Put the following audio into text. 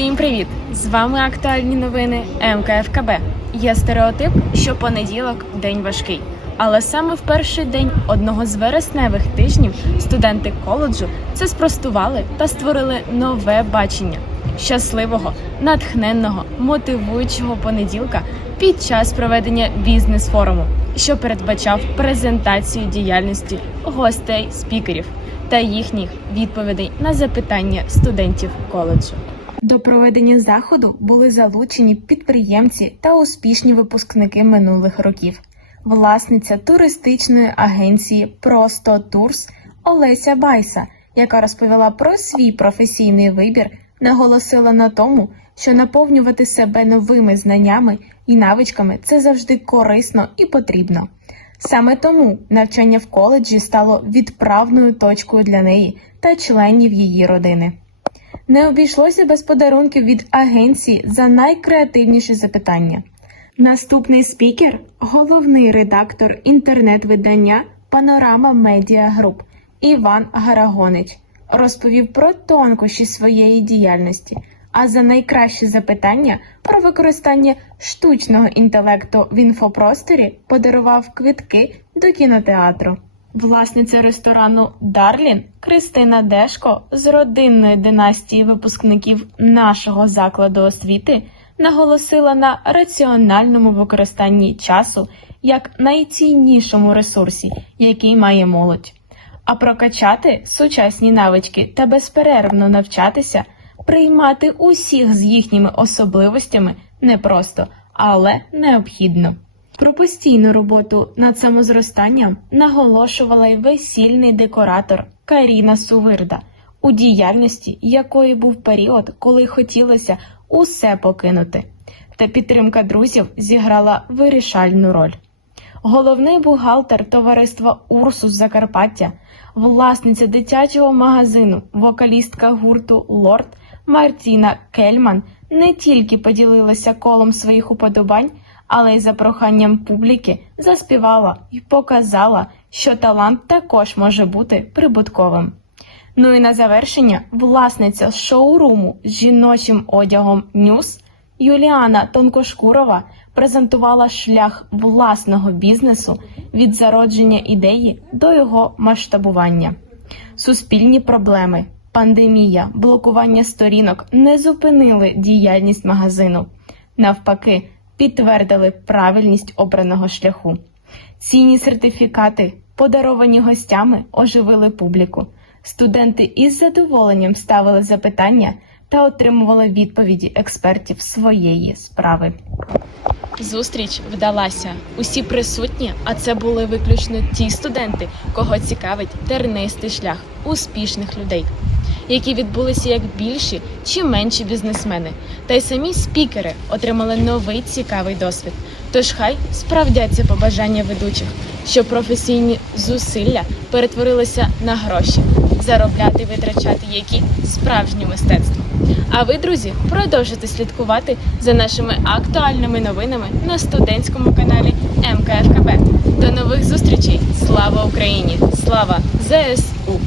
Всім привіт! З вами актуальні новини МКФКБ. Є стереотип, що понеділок день важкий. Але саме в перший день одного з вересневих тижнів студенти коледжу це спростували та створили нове бачення щасливого, натхненного, мотивуючого понеділка під час проведення бізнес-форуму, що передбачав презентацію діяльності гостей спікерів та їхніх відповідей на запитання студентів коледжу. До проведення заходу були залучені підприємці та успішні випускники минулих років. Власниця туристичної агенції Просто Турс Олеся Байса, яка розповіла про свій професійний вибір, наголосила на тому, що наповнювати себе новими знаннями і навичками це завжди корисно і потрібно. Саме тому навчання в коледжі стало відправною точкою для неї та членів її родини. Не обійшлося без подарунків від агенції за найкреативніші запитання. Наступний спікер головний редактор інтернет-видання Панорама Медіа Груп Іван Гарагонич розповів про тонкощі своєї діяльності. А за найкраще запитання про використання штучного інтелекту в інфопросторі подарував квитки до кінотеатру. Власниця ресторану Дарлін Кристина Дешко з родинної династії випускників нашого закладу освіти наголосила на раціональному використанні часу як найціннішому ресурсі, який має молодь. А прокачати сучасні навички та безперервно навчатися, приймати усіх з їхніми особливостями непросто, але необхідно. Про постійну роботу над самозростанням наголошувала й весільний декоратор Каріна Сувирда, у діяльності якої був період, коли хотілося усе покинути. Та підтримка друзів зіграла вирішальну роль. Головний бухгалтер товариства Урсус Закарпаття, власниця дитячого магазину, вокалістка гурту Лорд Мартіна Кельман не тільки поділилася колом своїх уподобань, але й за проханням публіки заспівала і показала, що талант також може бути прибутковим. Ну і на завершення власниця шоуруму з жіночим одягом Нюс Юліана Тонкошкурова презентувала шлях власного бізнесу від зародження ідеї до його масштабування. Суспільні проблеми, пандемія, блокування сторінок не зупинили діяльність магазину. Навпаки, підтвердили правильність обраного шляху. Цінні сертифікати, подаровані гостями, оживили публіку. Студенти із задоволенням ставили запитання та отримували відповіді експертів своєї справи. Зустріч вдалася. Усі присутні, а це були виключно ті студенти, кого цікавить тернистий шлях успішних людей, які відбулися як більші чи менші бізнесмени. Та й самі спікери отримали новий цікавий досвід. Тож хай справдяться побажання ведучих, щоб професійні зусилля перетворилися на гроші, заробляти витрачати які справжнє мистецтво. А ви, друзі, продовжуйте слідкувати за нашими актуальними новинами на студентському каналі МКФКБ. До нових зустрічей! Слава Україні! Слава ЗСУ!